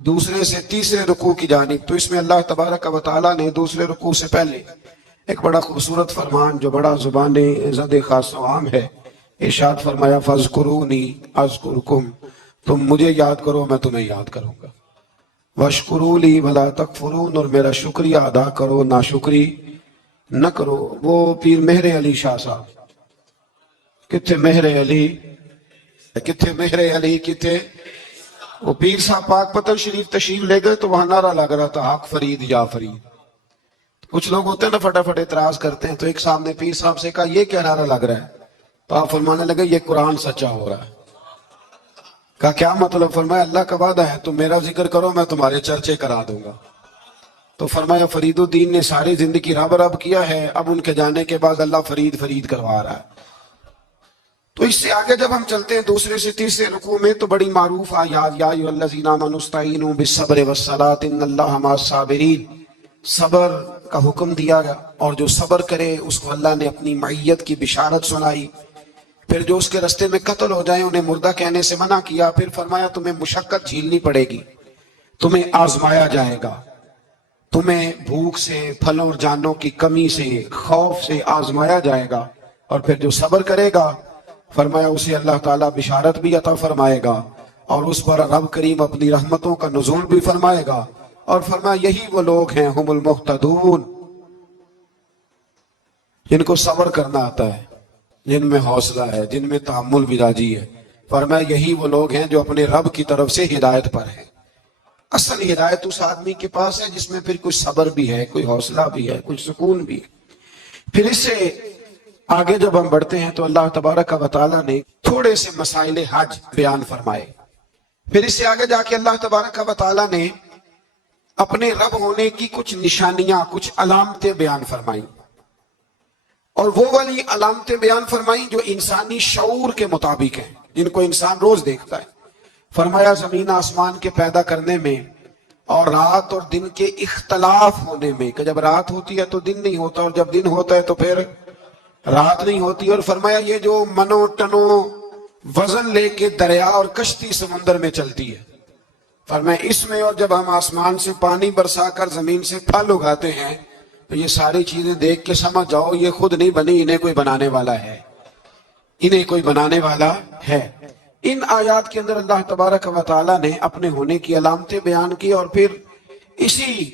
دوسرے سے تیسرے رکوع کی جانب. تو اس میں اللہ تبارک و تعالیٰ نے دوسرے رکوع سے پہلے ایک بڑا خوبصورت فرمان جو بڑا زبان زد خاص و عام ہے ارشاد فرمایا فاذکرونی اذکرکم، تم مجھے یاد کرو میں تمہیں یاد کروں گا. واشکروا لی ولا تکفرون، اور میرا شکریہ ادا کرو ناشکری نہ کرو. وہ پیر مہر علی شاہ صاحب کتھے مہر علی، کتھے مہر علی کتھے، وہ پیر صاحب پاک پتن شریف تشریف لے گئے تو وہاں نعرہ لگ رہا تھا حق فرید یا فرید. کچھ لوگ ہوتے ہیں نا فٹافٹ اعتراض کرتے ہیں، تو ایک صاحب نے پیر صاحب سے کہا یہ کیا نعرہ لگ رہا ہے؟ تو آپ فرمانے لگے یہ قرآن سچا ہو رہا ہے. کہا کیا مطلب؟ فرمایا اللہ کا وعدہ ہے تم میرا ذکر کرو میں تمہارے چرچے کرا دوں گا. تو فرمایا فرید الدین نے ساری زندگی رب رب کیا ہے، اب ان کے جانے کے بعد اللہ فرید فرید کروا رہا ہے. تو اس سے آگے جب ہم چلتے ہیں دوسرے سے تیسرے رکوع میں تو بڑی معروف آیات یا ایھا الذین آمنوا استعینوا بالصبر والصلاۃ ان اللہ مع الصابرین، صبر کا حکم دیا گیا اور جو صبر کرے اس کو اللہ نے اپنی معیت کی بشارت سنائی. پھر جو اس کے رستے میں قتل ہو جائیں انہیں مردہ کہنے سے منع کیا. پھر فرمایا تمہیں مشقت جھیلنی پڑے گی، تمہیں آزمایا جائے گا، تمہیں بھوک سے، پھلوں اور جانوں کی کمی سے، خوف سے آزمایا جائے گا. اور پھر جو صبر کرے گا فرمایا اسے اللہ تعالیٰ بشارت بھی عطا فرمائے گا اور اس پر رب کریم اپنی رحمتوں کا نزول بھی فرمائے گا. اور فرمایا یہی وہ لوگ ہیں ہم المہتدون، جن کو صبر کرنا آتا ہے، جن میں حوصلہ ہے، جن میں تحمل بھی راضی ہے. فرمایا یہی وہ لوگ ہیں جو اپنے رب کی طرف سے ہدایت پر ہیں. اصل ہدایت اس آدمی کے پاس ہے جس میں پھر کوئی صبر بھی ہے، کوئی حوصلہ بھی ہے، کوئی سکون بھی ہے. پھر اس سے آگے جب ہم بڑھتے ہیں تو اللہ تبارک و تعالیٰ نے تھوڑے سے مسائل حج بیان فرمائے. پھر اس سے آگے جا کے اللہ تبارک و تعالیٰ نے اپنے رب ہونے کی کچھ نشانیاں، کچھ علامتیں بیان فرمائیں، اور وہ والی علامتیں بیان فرمائیں جو انسانی شعور کے مطابق ہیں، جن کو انسان روز دیکھتا ہے. فرمایا زمین آسمان کے پیدا کرنے میں اور رات اور دن کے اختلاف ہونے میں، کہ جب رات ہوتی ہے تو دن نہیں ہوتا اور جب دن ہوتا ہے تو پھر رات نہیں ہوتی. اور فرمایا یہ جو منو ٹنو وزن لے کے دریا اور کشتی سمندر میں چلتی ہے، فرمایا اس میں، اور جب ہم آسمان سے پانی برسا کر زمین سے پھل اگاتے ہیں تو یہ ساری چیزیں دیکھ کے سمجھ جاؤ یہ خود نہیں بنی، انہیں کوئی بنانے والا ہے، انہیں کوئی بنانے والا ہے. ان آیات کے اندر اللہ تبارک و تعالیٰ نے اپنے ہونے کی علامتیں بیان کی. اور پھر اسی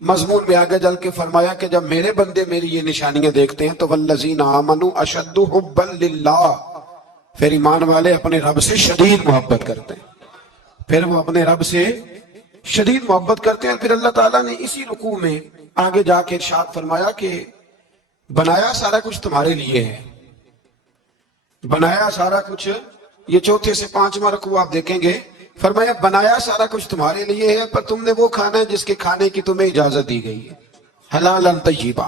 مضمون میں آگے جل کے فرمایا کہ جب میرے بندے میری یہ نشانیاں دیکھتے ہیں تو والذین آمنوا اشد حبا للہ، پھر ایمان والے اپنے رب سے شدید محبت کرتے ہیں، پھر وہ اپنے رب سے شدید محبت کرتے ہیں. پھر اللہ تعالیٰ نے اسی رکوع میں آگے جا کے ارشاد فرمایا کہ بنایا سارا کچھ تمہارے لیے ہے، بنایا سارا کچھ. یہ چوتھے سے پانچواں رکوع آپ دیکھیں گے، فرمایا بنایا سارا کچھ تمہارے لیے ہے، پر تم نے وہ کھانا ہے جس کے کھانے کی تمہیں اجازت دی گئی ہے، حلالا طیبا،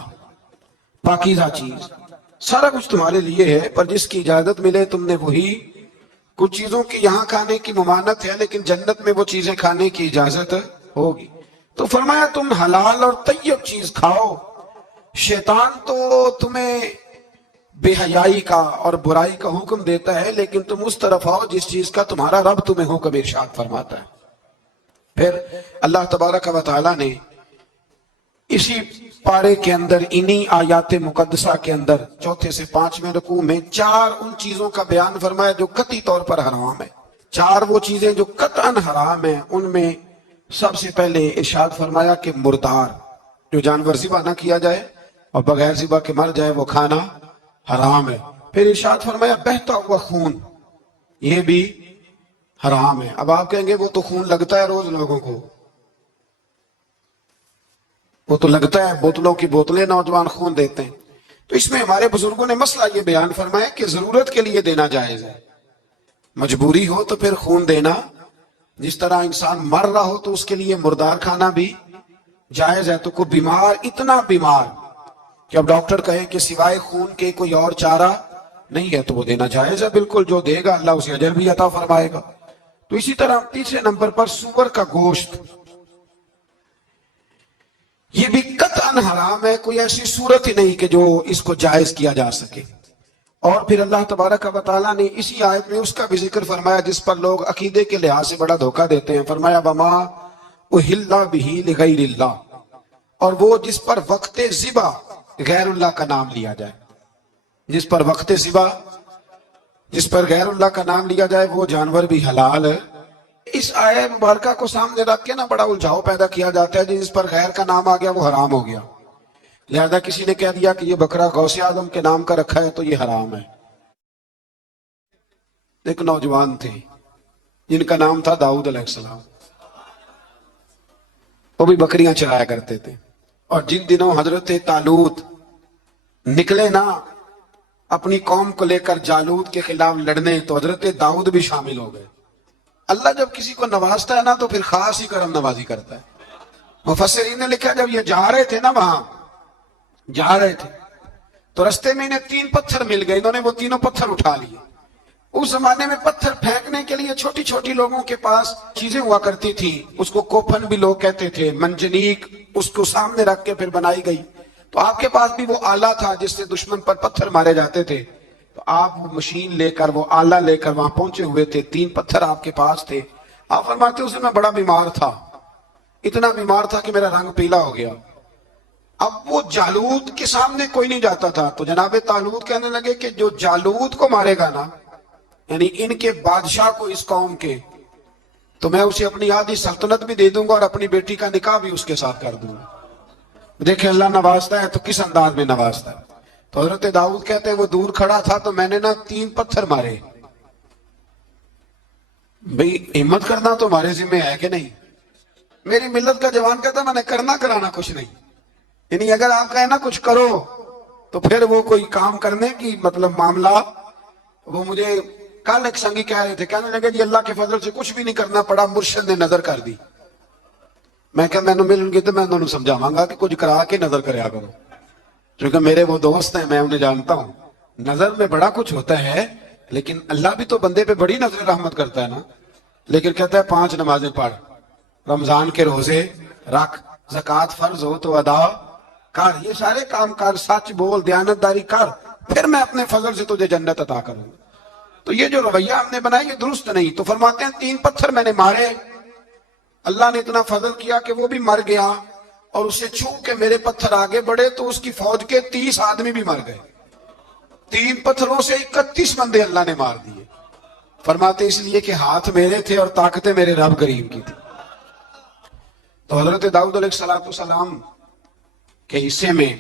پاکیزہ چیز. سارا کچھ تمہارے لیے ہے پر جس کی اجازت ملے تم نے وہی. کچھ چیزوں کی یہاں کھانے کی ممانعت ہے لیکن جنت میں وہ چیزیں کھانے کی اجازت ہوگی. تو فرمایا تم حلال اور طیب چیز کھاؤ. شیطان تو تمہیں بے حیائی کا اور برائی کا حکم دیتا ہے لیکن تم اس طرف آؤ جس چیز کا تمہارا رب تمہیں حکم ارشاد فرماتا ہے. پھر اللہ تبارک و تعالیٰ نے اسی پارے کے اندر انہی آیات مقدسہ کے اندر چوتھے سے پانچویں رکوع میں 4 ان چیزوں کا بیان فرمایا جو قطعی طور پر حرام ہے. 4 وہ چیزیں جو قطعاً حرام ہیں. ان میں سب سے پہلے ارشاد فرمایا کہ مردار، جو جانور ذبح نہ کیا جائے اور بغیر ذبح کے مر جائے وہ کھانا حرام ہے. پھر ارشاد فرمایا بہتا ہوا خون، یہ بھی حرام ہے. اب آپ کہیں گے وہ تو خون لگتا ہے روز لوگوں کو، وہ تو لگتا ہے، بوتلوں کی بوتلیں نوجوان خون دیتے ہیں. تو اس میں ہمارے بزرگوں نے مسئلہ یہ بیان فرمایا کہ ضرورت کے لیے دینا جائز ہے، مجبوری ہو تو پھر خون دینا، جس طرح انسان مر رہا ہو تو اس کے لیے مردار کھانا بھی جائز ہے. تو کوئی بیمار، اتنا بیمار کہ اب ڈاکٹر کہے کہ سوائے خون کے کوئی اور چارہ نہیں ہے تو وہ دینا جائز ہے بالکل. جو دے گا اللہ اسے اجر بھی عطا فرمائے گا. تو اسی طرح تیسرے نمبر پر سور کا گوشت، یہ بھی قطعاً حرام ہے. کوئی ایسی صورت ہی نہیں کہ جو اس کو جائز کیا جا سکے. اور پھر اللہ تبارک و تعالیٰ نے اسی آیت میں اس کا بھی ذکر فرمایا جس پر لوگ عقیدے کے لحاظ سے بڑا دھوکہ دیتے ہیں. فرمایا وما اہل بہ لغیر اللہ، اور وہ جس پر وقت ذبح غیر اللہ کا نام لیا جائے، جس پر وقت ذبح، جس پر غیر اللہ کا نام لیا جائے وہ جانور بھی حلال ہے۔ اس آیہ مبارکہ کو سامنے رکھ کے نا بڑا الجھاؤ پیدا کیا جاتا ہے، جس پر غیر کا نام آ گیا وہ حرام ہو گیا، لہذا کسی نے کہہ دیا کہ یہ بکرا غوث اعظم کے نام کا رکھا ہے تو یہ حرام ہے۔ ایک نوجوان تھے جن کا نام تھا داؤد علیہ السلام، وہ بھی بکریاں چرایا کرتے تھے، اور جن دنوں حضرت طالوت نکلے نا اپنی قوم کو لے کر جالوت کے خلاف لڑنے، تو حضرت داؤد بھی شامل ہو گئے۔ اللہ جب کسی کو نوازتا ہے نا تو پھر خاص ہی کرم نوازی کرتا ہے۔ مفسرین نے لکھا جب یہ جا رہے تھے نا، وہاں جا رہے تھے تو رستے میں انہیں 3 پتھر مل گئے، انہوں نے وہ تینوں پتھر اٹھا لیے۔ اس زمانے میں پتھر پھینکنے کے لیے چھوٹی چھوٹی لوگوں کے پاس چیزیں ہوا کرتی تھی، اس کو کوپن بھی لوگ کہتے تھے، منجنیق، اس کو سامنے رکھ کے پھر بنائی گئی۔ تو آپ کے پاس بھی وہ آلہ تھا جس سے دشمن پر پتھر مارے جاتے تھے، تو آپ وہ مشین لے کر، وہ آلہ لے کر وہاں پہنچے ہوئے تھے، 3 پتھر آپ کے پاس تھے۔ آپ فرماتے اس دن میں بڑا بیمار تھا، اتنا بیمار تھا کہ میرا رنگ پیلا ہو گیا۔ اب وہ جالوت کے سامنے کوئی نہیں جاتا تھا، تو جناب طالوت کہنے لگے کہ جو جالوت کو مارے گا نا، یعنی ان کے بادشاہ کو اس قوم کے، تو میں اسے اپنی آدھی سلطنت بھی دے دوں گا اور اپنی بیٹی کا نکاح بھی اس کے ساتھ کر دوں گا۔ دیکھیں اللہ نوازتا ہے تو کس انداز میں نوازتا ہے۔ تو حضرت داؤد کہتے ہیں وہ دور کھڑا تھا تو میں نے نا 3 پتھر مارے۔ بھئی ہمت کرنا تو ہمارے ذمہ ہے کہ نہیں؟ میری ملت کا جوان کہتا ہے میں نے کرنا کرانا کچھ نہیں، یعنی اگر آپ کہیں نا کچھ کرو تو پھر وہ کوئی کام کرنے کی مطلب معاملہ۔ وہ مجھے کل ایک سنگی کہہ رہے تھے، کہنے لگے جی اللہ کے فضل سے کچھ بھی نہیں کرنا پڑا، مرشد نے نظر کر دی۔ میں کہا میں نے ملوں گی تو میں انہوں نے سمجھاواں گا کہ کچھ کرا کے نظر کریا کرو، کیونکہ میرے وہ دوست ہیں، میں انہیں جانتا ہوں۔ نظر میں بڑا کچھ ہوتا ہے، لیکن اللہ بھی تو بندے پہ بڑی نظر رحمت کرتا ہے نا۔ لیکن کہتا ہے 5 نمازیں پڑھ، رمضان کے روزے رکھ، زکوٰۃ فرض ہو تو ادا کر، یہ سارے کام کر، سچ بول، دیانتداری کر، پھر میں اپنے فضل سے تجھے جنت عطا کروں۔ تو یہ جو رویہ ہم نے بنایا یہ درست نہیں۔ تو فرماتے ہیں 3 پتھر میں نے مارے، اللہ نے اتنا فضل کیا کہ وہ بھی مر گیا، اور اسے چھو کے میرے پتھر آگے بڑھے تو اس کی فوج کے 30 آدمی بھی مر گئے۔ 3 پتھروں سے 31 بندے اللہ نے مار دیے۔ فرماتے اس لیے کہ ہاتھ میرے تھے اور طاقتیں میرے رب کریم کی تھی۔ تو حضرت داؤد علیہ السلام کے حصے میں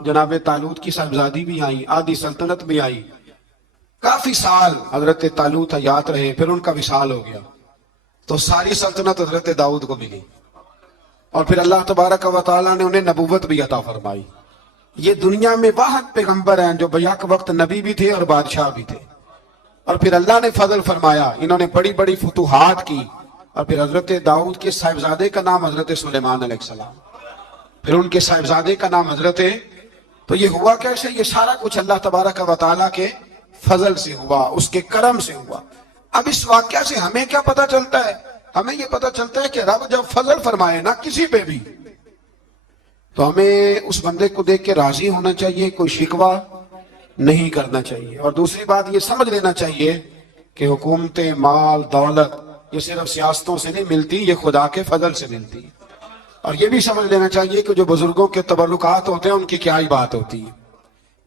جناب طالوت کی صاحبزادی بھی آئی، آدھی سلطنت بھی آئی، کافی سال حضرت طالوت حیات رہے، پھر ان کا وصال ہو گیا، تو ساری سلطنت حضرت داؤد کو ملی، اور پھر اللہ تبارک و تعالیٰ نے انہیں نبوت بھی عطا فرمائی۔ یہ دنیا میں واحد پیغمبر ہیں جو بیک وقت نبی بھی تھے اور بادشاہ بھی تھے، اور پھر اللہ نے فضل فرمایا، انہوں نے بڑی بڑی فتوحات کی، اور پھر حضرت داؤد کے صاحبزادے کا نام حضرت سلیمان علیہ السلام، پھر ان کے صاحبزادے کا نام حضرت۔ تو یہ ہوا کیسے؟ یہ سارا کچھ اللہ تبارک و تعالیٰ کے فضل سے ہوا، اس کے کرم سے ہوا۔ اب اس واقعہ سے ہمیں کیا پتہ چلتا ہے؟ ہمیں یہ پتہ چلتا ہے کہ رب جب فضل فرمائے نا کسی پہ بھی، تو ہمیں اس بندے کو دیکھ کے راضی ہونا چاہیے، کوئی شکوہ نہیں کرنا چاہیے۔ اور دوسری بات یہ سمجھ لینا چاہیے کہ حکومتیں، مال، دولت یہ صرف سیاستوں سے نہیں ملتی، یہ خدا کے فضل سے ملتی ہے۔ اور یہ بھی سمجھ لینا چاہیے کہ جو بزرگوں کے تبرکات ہوتے ہیں ان کی کیا ہی بات ہوتی ہے۔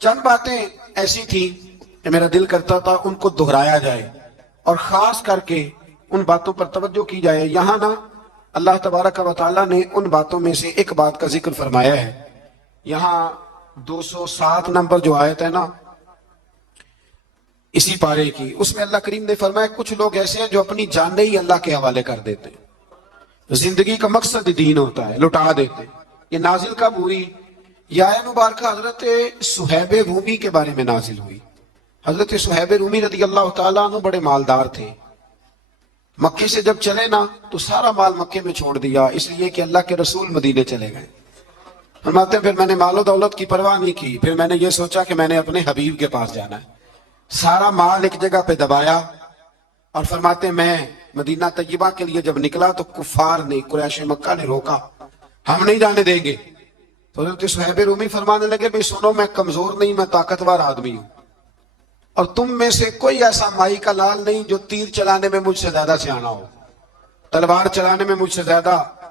چند باتیں ایسی تھیں کہ میرا دل کرتا تھا ان کو دہرایا جائے، اور خاص کر کے ان باتوں پر توجہ کی جائے۔ یہاں نا اللہ تبارک و تعالیٰ نے ان باتوں میں سے ایک بات کا ذکر فرمایا ہے۔ یہاں 207 نمبر جو آیت ہے نا اسی پارے کی، اس میں اللہ کریم نے فرمایا کچھ لوگ ایسے ہیں جو اپنی جانیں ہی اللہ کے حوالے کر دیتے ہیں، زندگی کا مقصد دین ہوتا ہے، لٹا دیتے ہیں۔ یہ نازل کب ہوئی؟ یہ آیت مبارکہ حضرت صہیب رومی کے بارے میں نازل ہوئی۔ حضرت صہیب رومی رضی اللہ تعالیٰ عنہ بڑے مالدار تھے، مکے سے جب چلے نا تو سارا مال مکے میں چھوڑ دیا، اس لیے کہ اللہ کے رسول مدینے چلے گئے۔ فرماتے ہیں پھر میں نے مال و دولت کی پرواہ نہیں کی، پھر میں نے یہ سوچا کہ میں نے اپنے حبیب کے پاس جانا ہے، سارا مال ایک جگہ پہ دبایا، اور فرماتے ہیں میں مدینہ طیبہ کے لیے جب نکلا تو کفار نے، قریش مکہ نے روکا، ہم نہیں جانے دیں گے۔ تو حضرت صہیب رومی فرمانے لگے بھئی سنو، میں کمزور نہیں، میں طاقتور آدمی ہوں، اور تم میں سے کوئی ایسا مائی کا لال نہیں جو تیر چلانے میں مجھ سے زیادہ سیانا ہو، تلوار چلانے میں مجھ سے زیادہ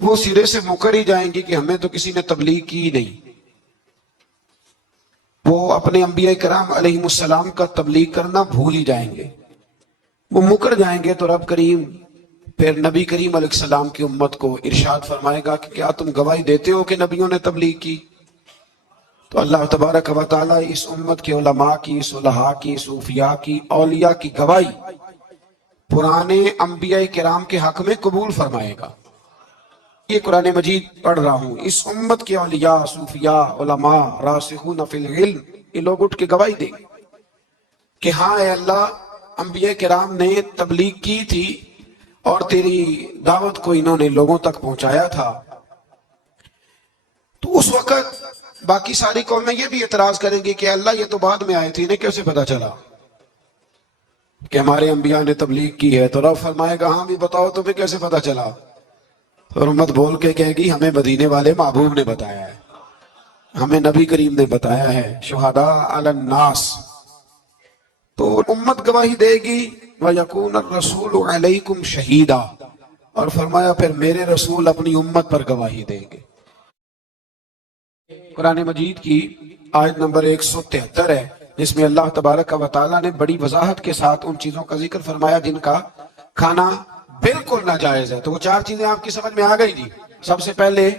وہ سرے سے مکر ہی جائیں گی کہ ہمیں تو کسی نے تبلیغ کی ہی نہیں. وہ اپنے انبیاء کرام علیہ السلام کا تبلیغ کرنا بھول ہی جائیں گے, وہ مکر جائیں گے. تو رب کریم پھر نبی کریم علیہ السلام کی امت کو ارشاد فرمائے گا کہ کیا تم گواہی دیتے ہو کہ نبیوں نے تبلیغ کی؟ تو اللہ تبارک و تعالیٰ اس امت کے علماء کی, صلحاء کی, صوفیاء کی, اولیاء کی گواہی پرانے انبیاء کرام کے حق میں قبول فرمائے گا. یہ قرآن مجید پڑھ رہا ہوں, اس امت کے اولیاء, صوفیاء, علماء, راسخون فی العلم, یہ لوگ اٹھ کے گواہی دیں گے کہ ہاں اے اللہ, انبیاء کرام نے تبلیغ کی تھی اور تیری دعوت کو انہوں نے لوگوں تک پہنچایا تھا. تو اس وقت باقی ساری قومیں یہ بھی اعتراض کریں گی کہ اللہ یہ تو بعد میں آئے تھے, انہیں کیسے پتا چلا کہ ہمارے انبیاء نے تبلیغ کی ہے؟ تو رب فرمائے گا ہاں بھی بتاؤ تمہیں کیسے پتا چلا؟ اور امت بول کے کہے گی ہمیں مدینے والے محبوب نے بتایا ہے, ہمیں نبی کریم نے بتایا ہے, شہداء علی الناس. تو امت گواہی دے گی وَيَكُونَ الرَّسُولُ عَلَيْكُمْ شَهِيدًا, اور فرمایا پھر میرے رسول اپنی امت پر گواہی دیں گے. قرآن مجید کی آیت نمبر 173 ہے, جس میں اللہ تبارک و تعالیٰ نے بڑی وضاحت کے ساتھ ان چیزوں کا ذکر فرمایا جن کا کھانا بالکل ناجائز ہے. تو وہ 4 چیزیں آپ کی سمجھ میں آ گئی جی. سب سے پہلے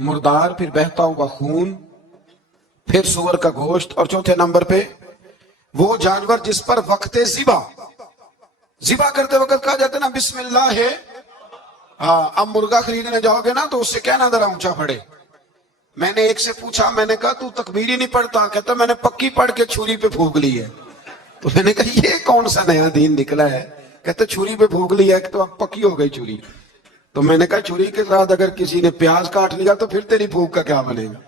مردار, پھر بہتا ہوا خون, پھر سور کا گوشت, اور چوتھے نمبر پہ وہ جانور جس پر وقت ذبح کرتے وقت کہا جاتا ہے نا بسم اللہ ہے. اب مرغا خریدنے جاؤ گے نا تو اس سے کہنا ذرا اونچا پڑے. میں نے ایک سے پوچھا, میں نے کہا تو تکبیر ہی نہیں پڑھتا؟ کہتا میں نے پکی پڑھ کے چھری پہ پھونک لی ہے. تو میں نے کہا یہ کون سا نیا دین نکلا ہے؟ کہتے چھری پہ پھونک لی ہے کہ تو اب پکی ہو گئی چھری. تو میں نے کہا چھری کے ساتھ اگر کسی نے پیاز کاٹ لیا تو پھر تیری پھونک کا کیا بنے گا؟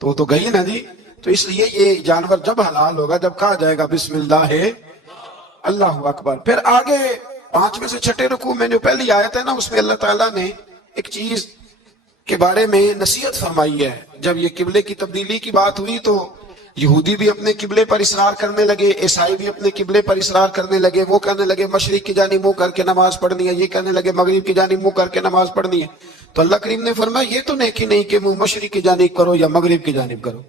تو گئی نا جی. تو اس لیے یہ جانور جب حلال ہوگا جب کہا جائے گا بسم اللہ ہے اللہ اکبر. پھر آگے 5ویں سے 6 رکوع میں جو پہلی آیت ہے نا, اس میں اللہ تعالیٰ نے ایک چیز کے بارے میں نصیحت فرمائی ہے. جب یہ قبلے کی تبدیلی کی بات ہوئی تو یہودی بھی اپنے قبلے پر اصرار کرنے لگے, عیسائی بھی اپنے قبلے پر اصرار کرنے لگے. وہ کہنے لگے مشرق کی جانب منہ کر کے نماز پڑھنی ہے, یہ کہنے لگے مغرب کی جانب منہ کر کے نماز پڑھنی ہے. تو اللہ کریم نے فرمایا یہ تو نیکی نہیں کہ منہ مشرق کی جانب کرو یا مغرب کی جانب کرو.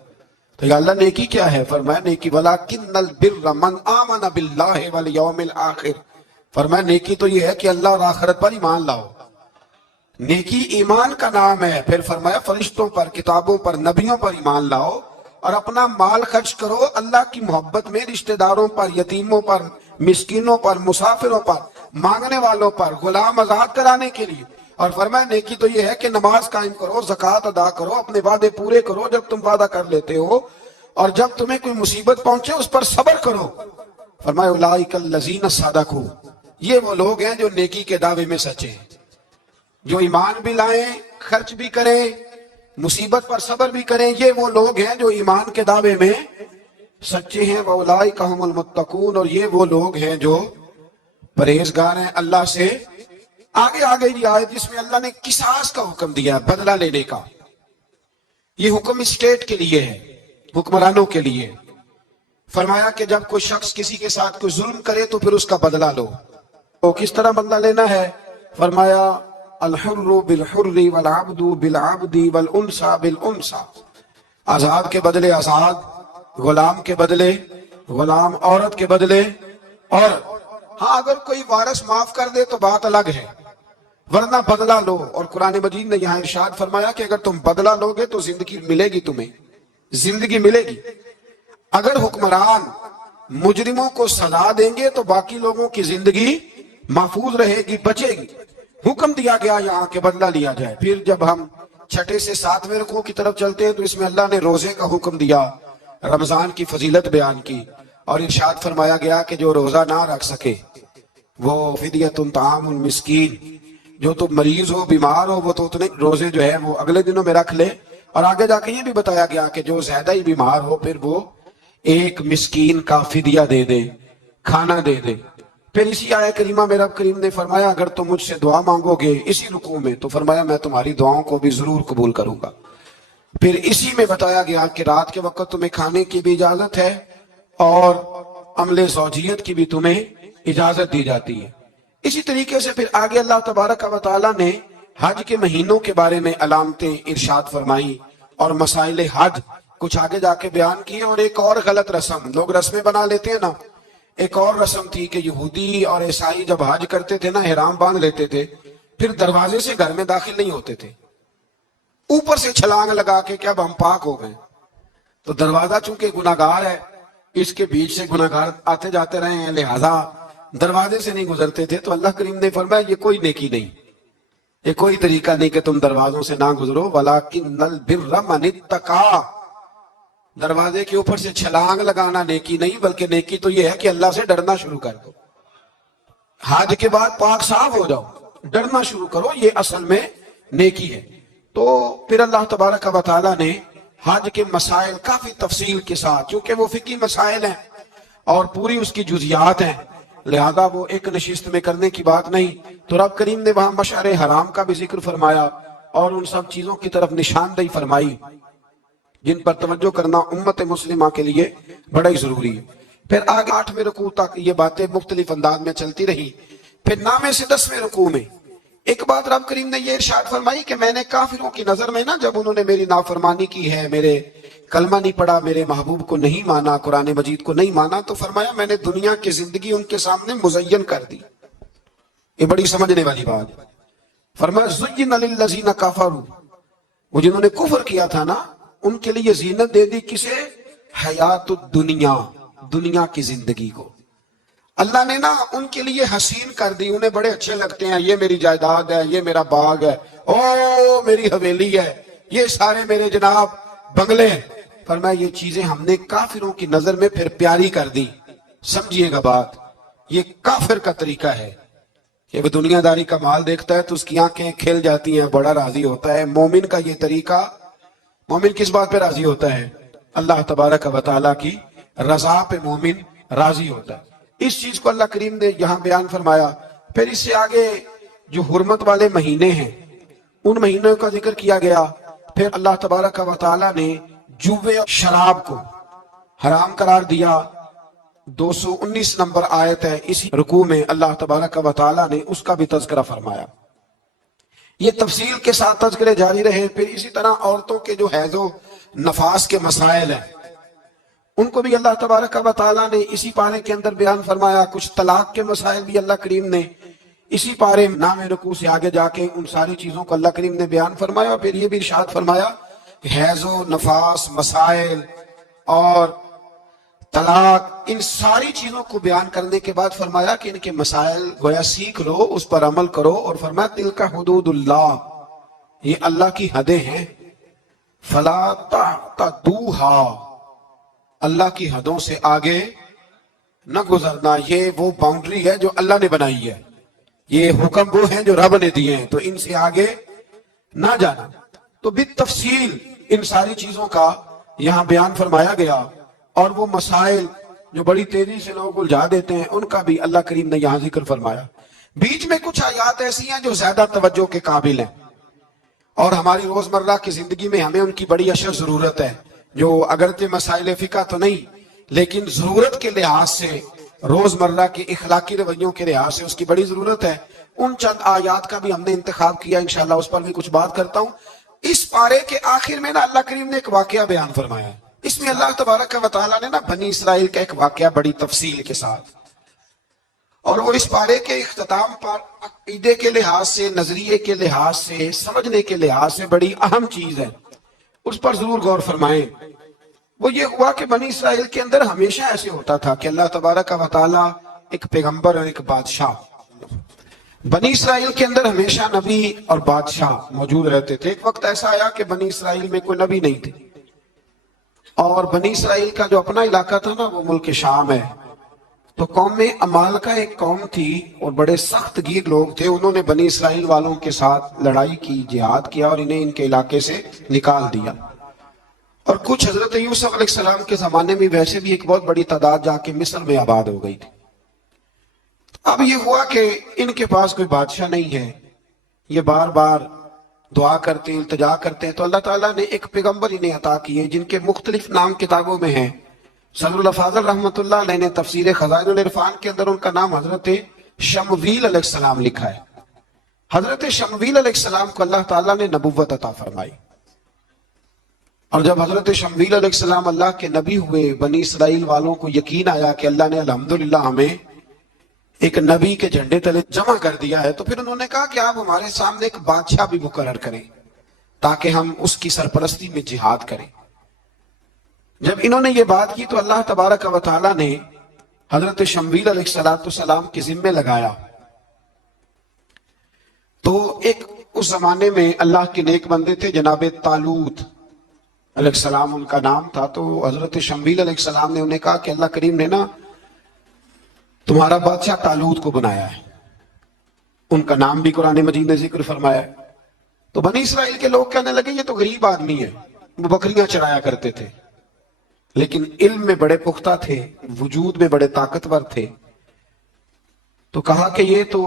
تو یا اللہ نیکی کیا ہے؟ فرمایا نیکی وَلَكِنَّ الْبِرَّ مَنْ آمَنَ بِاللَّهِ وَالْيَوْمِ الْآخِرِ. فرمایا نیکی تو یہ ہے کہ اللہ اور آخرت پر ایمان لاؤ. نیکی ایمان کا نام ہے. پھر فرمایا فرشتوں پر, کتابوں پر, نبیوں پر ایمان لاؤ اور اپنا مال خرچ کرو اللہ کی محبت میں, رشتہ داروں پر, یتیموں پر, مسکینوں پر, مسافروں پر, مانگنے والوں پر, غلام آزاد کرانے کے لیے. اور فرمایا نیکی تو یہ ہے کہ نماز قائم کرو, زکوٰۃ ادا کرو, اپنے وعدے پورے کرو جب تم وعدہ کر لیتے ہو, اور جب تمہیں کوئی مصیبت پہنچے اس پر صبر کرو. فرمایا اولئک الذین صدقوا, یہ وہ لوگ ہیں جو نیکی کے دعوے میں سچے ہیں, جو ایمان بھی لائیں, خرچ بھی کریں, مصیبت پر صبر بھی کریں. یہ وہ لوگ ہیں جو ایمان کے دعوے میں سچے ہیں. وَأُولَئِكَ هُمُ الْمُتَّقُونَ, اور یہ وہ لوگ ہیں جو پرہیزگار ہیں اللہ سے. آگے یہ آیت جس میں اللہ نے قصاص کا حکم دیا, بدلہ لینے کا. یہ حکم اسٹیٹ کے لیے ہے, حکمرانوں کے لیے. فرمایا کہ جب کوئی شخص کسی کے ساتھ کوئی ظلم کرے تو پھر اس کا بدلہ لو. تو کس طرح بدلہ لینا ہے؟ فرمایا الحر بالحر والعبد بالعبد والانثى بالانثى, آزاد کے بدلے آزاد, غلام کے بدلے غلام, عورت کے بدلے عورت. ہاں اگر کوئی وارث معاف کر دے تو بات الگ ہے, ورنہ بدلہ لو. اور قرآن مجید نے یہاں ارشاد فرمایا کہ اگر تم بدلہ لو گے تو زندگی ملے گی, تمہیں زندگی ملے گی. اگر حکمران مجرموں کو سزا دیں گے تو باقی لوگوں کی زندگی محفوظ رہے گی, بچے گی. حکم دیا گیا یہاں کہ بدلہ لیا جائے. پھر جب ہم 6 سے 7ویں رکوع کی طرف چلتے ہیں تو اس میں اللہ نے روزے کا حکم دیا, رمضان کی فضیلت بیان کی, اور ارشاد فرمایا گیا کہ جو روزہ نہ رکھ سکے وہ فدیۃ طعام المسکین, جو تو مریض ہو, بیمار ہو, وہ تو اتنے روزے جو ہے وہ اگلے دنوں میں رکھ لے. اور آگے جا کے یہ بھی بتایا گیا کہ جو زیادہ ہی بیمار ہو پھر وہ ایک مسکین کا فدیہ دے دے, کھانا دے دے. پھر اسی آیت کریمہ میں رب کریم نے فرمایا اگر تم مجھ سے دعا مانگو گے اسی رکوع میں تو فرمایا میں تمہاری دعاؤں کو بھی ضرور قبول کروں گا. پھر اسی میں بتایا گیا کہ رات کے وقت تمہیں کھانے کی بھی اجازت ہے اور عمل زوجیت کی بھی تمہیں اجازت دی جاتی ہے. اسی طریقے سے پھر آگے اللہ تبارک و تعالیٰ نے حج کے مہینوں کے بارے میں علامتیں ارشاد فرمائی اور مسائل حج کچھ آگے جا کے بیان کیے. اور ایک اور غلط رسم لوگ رسمیں بنا لیتے ہیں نا, ایک اور رسم تھی کہ یہودی اور عیسائی جب حج کرتے تھے نا احرام باندھ لیتے تھے, پھر دروازے سے گھر میں داخل نہیں ہوتے تھے, اوپر سے چھلانگ لگا کے کہ اب ہم پاک ہو گئے. تو دروازہ چونکہ گناہگار ہے, اس کے بیچ سے گناہگار آتے جاتے رہے ہیں, لہذا دروازے سے نہیں گزرتے تھے. تو اللہ کریم نے فرمایا یہ کوئی نیکی نہیں, یہ کوئی طریقہ نہیں کہ تم دروازوں سے نہ گزرو. وَلَٰكِنَّ الْبِرَّ مَنِ اتَّقَىٰ, دروازے کے اوپر سے چھلانگ لگانا نیکی نہیں, بلکہ نیکی تو یہ ہے کہ اللہ سے ڈرنا شروع کر دو. حج کے بعد پاک صاف ہو جاؤ, ڈرنا شروع کرو, یہ اصل میں نیکی ہے. تو پھر اللہ تبارک و تعالیٰ نے حج کے مسائل کافی تفصیل کے ساتھ, چونکہ وہ فقہی مسائل ہیں اور پوری اس کی جزیات ہیں, لہذا وہ ایک نشست میں کرنے کی بات نہیں. تو رب کریم نے وہاں مشعر حرام کا بھی ذکر فرمایا اور ان سب چیزوں کی طرف نشاندہی فرمائی جن پر توجہ کرنا امت مسلمہ کے لیے بڑا ہی ضروری ہے. پھر آگے 8ویں رکوع تک یہ باتیں مختلف انداز میں چلتی رہی. پھر 9ویں سے 10ویں رکوع میں ایک بات رب کریم نے یہ ارشاد فرمائی کہ میں نے کافروں کی نظر میں نا, جب انہوں نے میری نافرمانی کی ہے, میرے کلمہ نہیں پڑھا, میرے محبوب کو نہیں مانا, قرآن مجید کو نہیں مانا, تو فرمایا میں نے دنیا کی زندگی ان کے سامنے مزین کر دی. یہ بڑی سمجھنے والی بات. فرمایا زُيِّنَ لِلَّذِينَ كَفَرُوا, وہ جنہوں نے کفر کیا تھا نا ان کے لیے زینت دے دی کسے, حیات الدنیا, دنیا کی زندگی کو اللہ نے نا ان کے لیے حسین کر دی. انہیں بڑے اچھے لگتے ہیں, یہ میری جائیداد ہے, یہ میرا باغ ہے, او میری حویلی ہے, یہ سارے میرے جناب بنگلے ہیں. فرمایا یہ چیزیں ہم نے کافروں کی نظر میں پھر پیاری کر دی. سمجھیے گا بات, یہ کافر کا طریقہ ہے کہ وہ دنیا داری کا مال دیکھتا ہے تو اس کی آنکھیں کھل جاتی ہیں, بڑا راضی ہوتا ہے. مومن کا یہ طریقہ, مومن کس بات پہ راضی ہوتا ہے, اللہ تبارک و تعالیٰ کی رضا پہ مومن راضی ہوتا ہے. اس چیز کو اللہ کریم نے یہاں بیان فرمایا. پھر اس سے آگے جو حرمت والے مہینے ہیں ان مہینوں کا ذکر کیا گیا. پھر اللہ تبارک و تعالیٰ نے جوے شراب کو حرام قرار دیا. 219 نمبر آیت ہے, اسی رکوع میں اللہ تبارک و تعالیٰ نے اس کا بھی تذکرہ فرمایا. یہ تفصیل کے ساتھ تذکرے جاری رہے. پھر اسی طرح عورتوں کے جو حیض و نفاس کے مسائل ہیں ان کو بھی اللہ تبارک و تعالیٰ نے اسی پارے کے اندر بیان فرمایا. کچھ طلاق کے مسائل بھی اللہ کریم نے اسی پارے 9ویں رکوع سے آگے جا کے ان ساری چیزوں کو اللہ کریم نے بیان فرمایا. پھر یہ بھی ارشاد فرمایا کہ حیض و نفاس مسائل اور طلاق, ان ساری چیزوں کو بیان کرنے کے بعد فرمایا کہ ان کے مسائل گویا سیکھ لو, اس پر عمل کرو. اور فرمایا تلک حدود اللہ, یہ اللہ کی حدیں ہیں. فلا تعتدوها, اللہ کی حدوں سے آگے نہ گزرنا. یہ وہ باؤنڈری ہے جو اللہ نے بنائی ہے, یہ حکم وہ ہیں جو رب نے دیے ہیں, تو ان سے آگے نہ جانا. تو بالتفصیل ان ساری چیزوں کا یہاں بیان فرمایا گیا. اور وہ مسائل جو بڑی تیزی سے لوگ الجھا دیتے ہیں ان کا بھی اللہ کریم نے یہاں ذکر فرمایا. بیچ میں کچھ آیات ایسی ہیں جو زیادہ توجہ کے قابل ہیں اور ہماری روزمرہ کی زندگی میں ہمیں ان کی بڑی اشد ضرورت ہے, جو اگرچہ مسائل فقہ تو نہیں لیکن ضرورت کے لحاظ سے, روزمرہ کے اخلاقی رویوں کے لحاظ سے اس کی بڑی ضرورت ہے. ان چند آیات کا بھی ہم نے انتخاب کیا, انشاءاللہ اس پر بھی کچھ بات کرتا ہوں. اس پارے کے آخر میں نا اللہ کریم نے ایک واقعہ بیان فرمایا ہے. اس میں اللہ تبارک و تعالیٰ نے نا بنی اسرائیل کا ایک واقعہ بڑی تفصیل کے ساتھ, اور وہ اس پارے کے اختتام پر عقیدے کے لحاظ سے, نظریے کے لحاظ سے, سمجھنے کے لحاظ سے بڑی اہم چیز ہے, اس پر ضرور غور فرمائیں. وہ یہ ہوا کہ بنی اسرائیل کے اندر ہمیشہ ایسے ہوتا تھا کہ اللہ تبارک و تعالیٰ ایک پیغمبر اور ایک بادشاہ, بنی اسرائیل کے اندر ہمیشہ نبی اور بادشاہ موجود رہتے تھے. ایک وقت ایسا آیا کہ بنی اسرائیل میں کوئی نبی نہیں تھے, اور بنی اسرائیل کا جو اپنا علاقہ تھا نا وہ ملک شام ہے. تو قوم عمالقہ ایک قوم تھی اور بڑے سخت گیر لوگ تھے. انہوں نے بنی اسرائیل والوں کے ساتھ لڑائی کی, جہاد کیا اور انہیں ان کے علاقے سے نکال دیا. اور کچھ حضرت یوسف علیہ السلام کے زمانے میں ویسے بھی ایک بہت بڑی تعداد جا کے مصر میں آباد ہو گئی تھی. اب یہ ہوا کہ ان کے پاس کوئی بادشاہ نہیں ہے, یہ بار بار دعا کرتے ہیں, التجا کرتے ہیں. تو اللہ تعالیٰ نے ایک پیغمبر انہیں عطا کیے جن کے مختلف نام کتابوں میں ہیں. صدر الافاضل رحمۃ اللہ علیہ نے تفسیر خزائن العرفان کے اندر ان کا نام حضرت شمویل علیہ السلام لکھا ہے. حضرت شمویل علیہ السلام کو اللہ تعالیٰ نے نبوت عطا فرمائی، اور جب حضرت شمویل علیہ السلام اللہ کے نبی ہوئے، بنی اسرائیل والوں کو یقین آیا کہ اللہ نے الحمدللہ ہمیں ایک نبی کے جھنڈے تلے جمع کر دیا ہے، تو پھر انہوں نے کہا کہ آپ ہمارے سامنے ایک بادشاہ بھی مقرر کریں تاکہ ہم اس کی سرپرستی میں جہاد کریں۔ جب انہوں نے یہ بات کی تو اللہ تبارک و تعالیٰ نے حضرت شمویل علیہ السلام کے ذمے لگایا۔ تو ایک اس زمانے میں اللہ کے نیک بندے تھے، جناب طالوت علیہ السلام ان کا نام تھا۔ تو حضرت شمویل علیہ السلام نے انہیں کہا کہ اللہ کریم نے نا تمہارا بادشاہ طالوت کو بنایا ہے، ان کا نام بھی قرآن مجید نے ذکر فرمایا ہے۔ تو بنی اسرائیل کے لوگ کہنے لگے یہ تو غریب آدمی ہے، وہ بکریاں چرایا کرتے تھے، لیکن علم میں بڑے پختہ تھے، وجود میں بڑے طاقتور تھے۔ تو کہا کہ یہ تو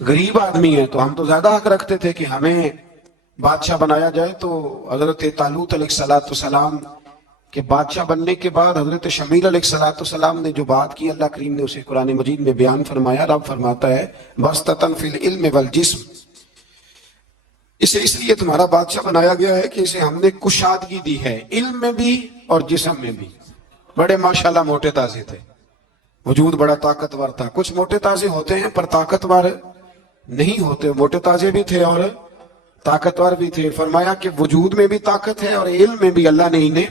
غریب آدمی ہے، تو ہم تو زیادہ حق رکھتے تھے کہ ہمیں بادشاہ بنایا جائے۔ تو حضرت طالوت علیہ السلام کے بادشاہ بننے کے بعد حضرت شمویل علیہ السلام نے جو بات کی، اللہ کریم نے اسے قرآن مجید میں بیان فرمایا۔ رب فرماتا ہے بَسْطَةً فِي الْعِلْمِ وَالْجِسْمِ، اسے اس لیے تمہارا بادشاہ بنایا گیا ہے کہ اسے ہم نے کشادگی دی ہے، علم میں بھی اور جسم میں بھی۔ بڑے ماشاءاللہ موٹے تازے تھے، وجود بڑا طاقتور تھا۔ کچھ موٹے تازے ہوتے ہیں پر طاقتور نہیں ہوتے، موٹے تازے بھی تھے اور طاقتور بھی تھے۔ فرمایا کہ وجود میں بھی طاقت ہے اور علم میں بھی اللہ نے انہیں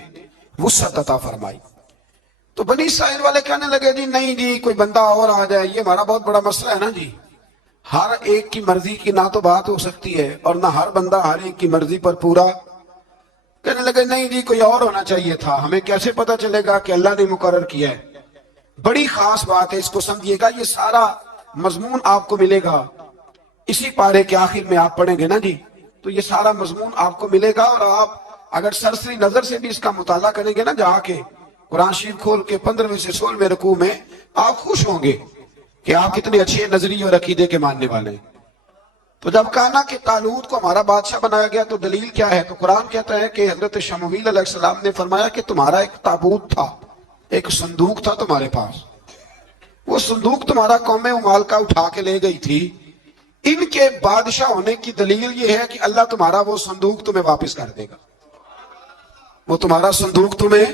وسعت عطا فرمائی۔ تو بنی اسرائیل والے کہنے لگے جی نہیں جی کوئی بندہ اور آ جائے، یہ ہمارا بہت بڑا مسئلہ ہے نا جی، ہر ایک کی مرضی کی نہ تو بات ہو سکتی ہے اور نہ ہر بندہ ہر ایک کی مرضی پر پورا۔ کہنے لگے نہیں جی کوئی اور ہونا چاہیے تھا، ہمیں کیسے پتا چلے گا کہ اللہ نے مقرر کیا ہے؟ بڑی خاص بات ہے، اس کو سمجھیے گا، یہ سارا مضمون آپ کو ملے گا اسی پارے کے آخر میں، آپ پڑھیں گے نا جی تو یہ سارا مضمون آپ کو ملے گا، اور آپ اگر سرسری نظر سے بھی اس کا مطالعہ کریں گے نا جا کے قرآن شریف کھول کے 15ویں سے 16ویں رکوع میں، آپ خوش ہوں گے کہ آپ کتنے اچھے نظریے اور عقیدے کے ماننے والے ہیں۔ تو جب کہا نا کہ طالوت کو ہمارا بادشاہ بنایا گیا تو دلیل کیا ہے؟ تو قرآن کہتا ہے کہ حضرت شمویل علیہ السلام نے فرمایا کہ تمہارا ایک تابوت تھا، ایک صندوق تھا تمہارے پاس، وہ صندوق تمہارا قوم ممالکہ اٹھا کے لے گئی تھی، ان کے بادشاہ ہونے کی دلیل یہ ہے کہ اللہ تمہارا وہ صندوق تمہیں واپس کر دے گا، وہ تمہارا صندوق تمہیں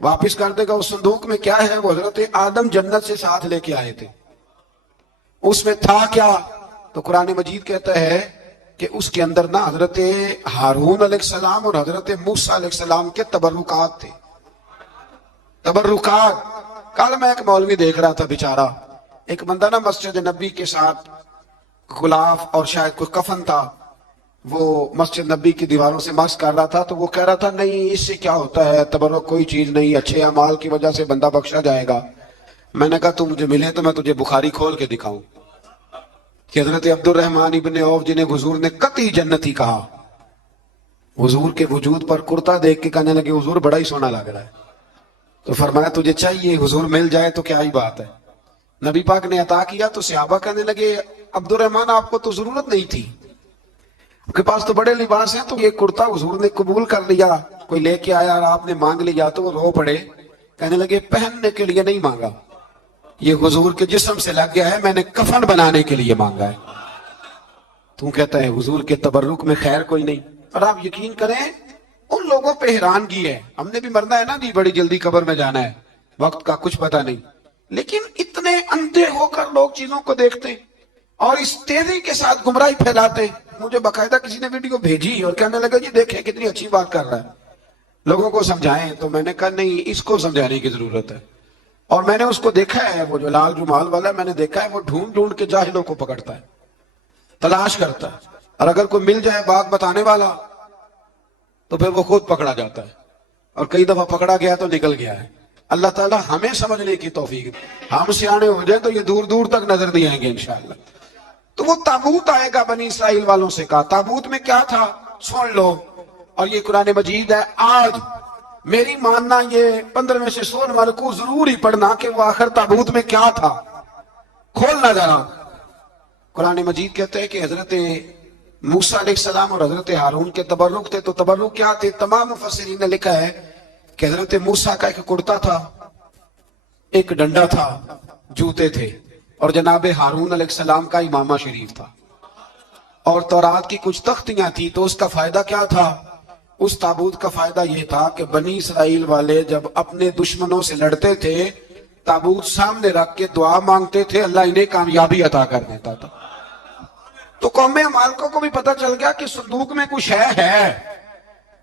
واپس کر دے گا۔ اس صندوق میں کیا ہے؟ وہ حضرت آدم جنت سے ساتھ لے کے آئے تھے، اس میں تھا کیا؟ تو قرآن مجید کہتا ہے کہ اس کے اندر نا حضرت ہارون علیہ السلام اور حضرت موسیٰ علیہ السلام کے تبرکات تھے، تبرکات۔ کل میں ایک مولوی دیکھ رہا تھا بیچارہ، ایک بندہ نا مسجد نبی کے ساتھ غلاف اور شاید کوئی کفن تھا، وہ مسجد نبی کی دیواروں سے مسح کر رہا تھا، تو وہ کہہ رہا تھا نہیں اس سے کیا ہوتا ہے، تبرک کوئی چیز نہیں، اچھے اعمال کی وجہ سے بندہ بخشا جائے گا۔ میں نے کہا تو مجھے ملے تو میں تجھے بخاری کھول کے دکھاؤں کہ حضرت عبد الرحمن ابن عوف جنہیں حضور نے قطعی جنتی کہا، حضور کے وجود پر کرتا دیکھ کے کہنے لگے حضور بڑا ہی سونا لگ رہا ہے، تو فرمایا تجھے چاہیے حضور مل جائے تو کیا ہی بات ہے۔ نبی پاک نے عطا کیا تو صحابہ کہنے لگے عبد الرحمن آپ کو تو ضرورت نہیں تھی، آپ کے پاس تو بڑے لباس ہیں، تو یہ کرتا حضور نے قبول کر لیا، کوئی لے کے آیا اور آپ نے مانگ لیا تو وہ رو پڑے، کہنے لگے پہننے کے لیے نہیں مانگا، یہ حضور کے جسم سے لگ گیا ہے، میں نے کفن بنانے کے لیے مانگا ہے۔ تو کہتا ہے حضور کے تبرک میں خیر کوئی نہیں۔ اور آپ یقین کریں ان لوگوں پہ حیرانگی ہے، ہم نے بھی مرنا ہے نا جی، بڑی جلدی قبر میں جانا ہے، وقت کا کچھ پتہ نہیں، لیکن اتنے اندھے ہو کر لوگ چیزوں کو دیکھتے ہیں اور اس تیزی کے ساتھ گمراہی پھیلاتے ہیں۔ مجھے باقاعدہ کسی نے ویڈیو بھیجی اور کہنے لگا جی دیکھیں کتنی اچھی بات کر رہا ہے، لوگوں کو سمجھائیں، تو میں نے کہا نہیں اس کو سمجھانے کی ضرورت ہے۔ اور میں نے اس کو دیکھا ہے، وہ جو لال رومال والا میں نے دیکھا ہے، وہ ڈھونڈ ڈھونڈ کے جاہلوں کو پکڑتا ہے، تلاش کرتا ہے، اور اگر کوئی مل جائے بات بتانے والا تو پھر وہ خود پکڑا جاتا ہے، اور کئی دفعہ پکڑا گیا تو نکل گیا ہے۔ اللہ تعالیٰ ہمیں سمجھنے کی توفیق، ہم سیانے ہو جائیں تو یہ دور دور تک نظر نہیں آئیں گے انشاءاللہ۔ تو وہ تابوت آئے گا، بنی اسرائیل والوں سے کہا تابوت میں کیا تھا سن لو، اور یہ قرآن مجید ہے۔ آج میری ماننا یہ 15ویں سے 16واں رکوع ضرور ہی پڑھنا کہ وہ آخر تابوت میں کیا تھا، کھولنا ذرا۔ قرآن مجید کہتے ہیں کہ حضرت موسیٰ علیہ السلام اور حضرت ہارون کے تبرک تھے، تو تبرک کیا تھے؟ تمام مفسرین نے لکھا ہے کہ حضرت موسیٰ کا ایک کرتا تھا، ایک ڈنڈا تھا، جوتے تھے، اور جناب ہارون علیہ السلام کا امامہ شریف تھا، اور تورات کی کچھ تختیاں تھی، تو اس کا فائدہ کیا تھا؟ اس تابوت کا فائدہ یہ تھا کہ بنی اسرائیل والے جب اپنے دشمنوں سے لڑتے تھے، تابوت سامنے رکھ کے دعا مانگتے تھے، اللہ انہیں کامیابی عطا کر دیتا تھا۔ تو قوم عمالقہ کو بھی پتہ چل گیا کہ صندوق میں کچھ ہے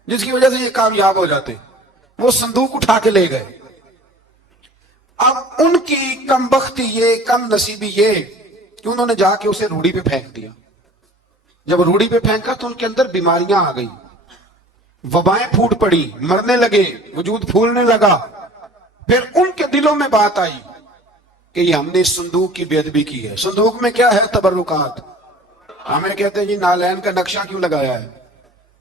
جس کی وجہ سے یہ کامیاب ہو جاتے، وہ صندوق اٹھا کے لے گئے۔ اب ان کی کم بختی یہ، کم نصیبی یہ کہ انہوں نے جا کے اسے روڑی پہ پھینک دیا۔ جب روڑی پہ پھینکا تو ان کے اندر بیماریاں آ گئی، وبائیں پھوٹ پڑی، مرنے لگے، وجود پھولنے لگا۔ پھر ان کے دلوں میں بات آئی کہ یہ ہم نے اس صندوق کی بے ادبی کی ہے۔ صندوق میں کیا ہے؟ تبرکات۔ ہمیں کہتے ہیں جی نالین کا نقشہ کیوں لگایا ہے؟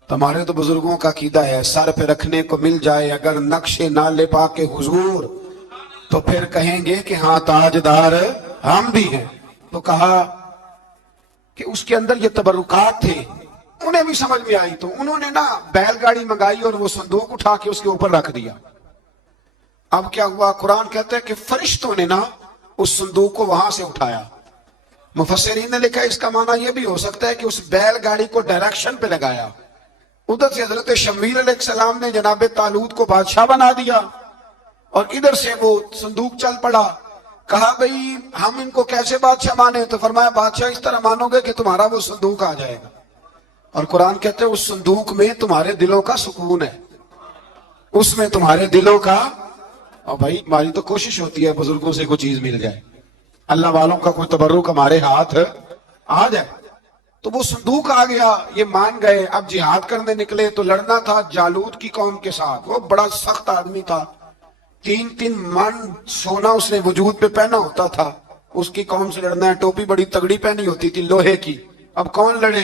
تمہارے تو بزرگوں کا عقیدہ ہے سر پہ رکھنے کو مل جائے اگر نقش نالے پاک کے حضور تو پھر کہیں گے کہ ہاں تاجدار ہم بھی ہیں۔ تو کہا کہ اس کے اندر یہ تبرکات تھے، انہیں بھی سمجھ میں آئی، تو انہوں نے نا بیل گاڑی منگائی اور وہ صندوق اٹھا کے اس کے اوپر رکھ دیا۔ اب کیا ہوا؟ قرآن کہتا ہے کہ فرشتوں نے نا اس صندوق کو وہاں سے اٹھایا۔ مفسرین نے لکھا اس کا معنی یہ بھی ہو سکتا ہے کہ اس بیل گاڑی کو ڈائریکشن پہ لگایا، ادھر سے حضرت شمویل علیہ السلام نے جناب طالوت کو بادشاہ بنا دیا، اور ادھر سے وہ صندوق چل پڑا۔ کہا بھئی ہم ان کو کیسے بادشاہ مانے؟ تو فرمایا بادشاہ اس طرح مانو گے کہ تمہارا وہ صندوق آ جائے گا، اور قرآن کہتے ہیں اس صندوق میں تمہارے دلوں کا سکون ہے، اس میں تمہارے دلوں کا۔ اور بھائی ہماری تو کوشش ہوتی ہے بزرگوں سے کوئی چیز مل جائے، اللہ والوں کا کوئی تبرک ہمارے ہاتھ آ جائے۔ تو وہ صندوق آ گیا، یہ مان گئے۔ اب جہاد کرنے نکلے تو لڑنا تھا جالوت کی قوم کے ساتھ، وہ بڑا سخت آدمی تھا، 3 من سونا اس نے وجود پہ پہنا ہوتا تھا، اس کی قوم سے لڑنا ہے، ٹوپی بڑی تگڑی پہنی ہوتی تھی لوہے کی۔ اب کون لڑے؟